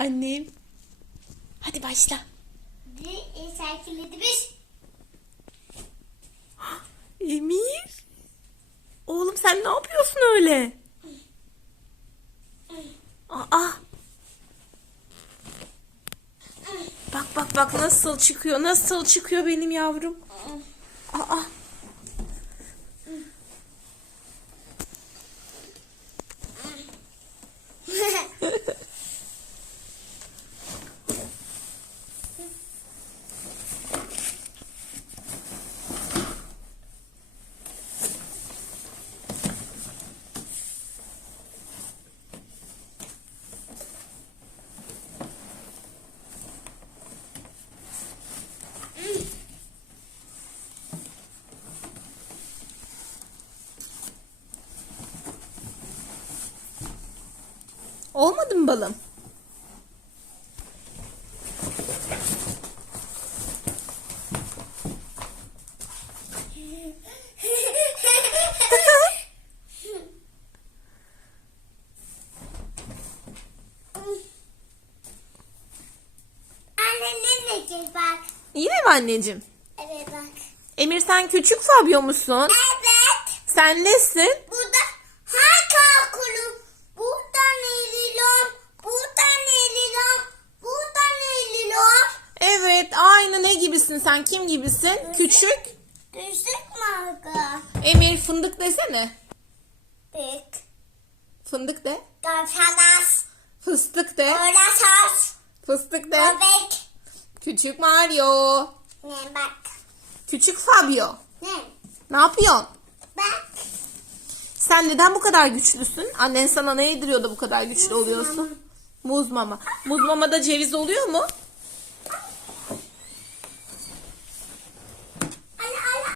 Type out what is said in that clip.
Annem. Hadi başla. E. Emir. Oğlum sen ne yapıyorsun öyle? Aa. Bak bak bak nasıl çıkıyor. Nasıl çıkıyor benim yavrum. Aa. Olmadı mı balım? Bak. Yine mi anneciğim? Evet bak. Emir sen küçük Fabio musun? Evet. Sen nesin? Ne gibisin sen? Kim gibisin? Küçük. Düştük marka. Emir fındık desene. Büyük. Fındık de. Gavşalas. Fıstık de. Orasas. Fıstık de. Bebek. Küçük Mario. Ne bak. Küçük Fabio. Ne? Ne yapıyorsun? Bak. Sen neden bu kadar güçlüsün? Annen sana ne yediriyor da bu kadar güçlü oluyorsun? Muz mama. Muz mamada ceviz oluyor mu?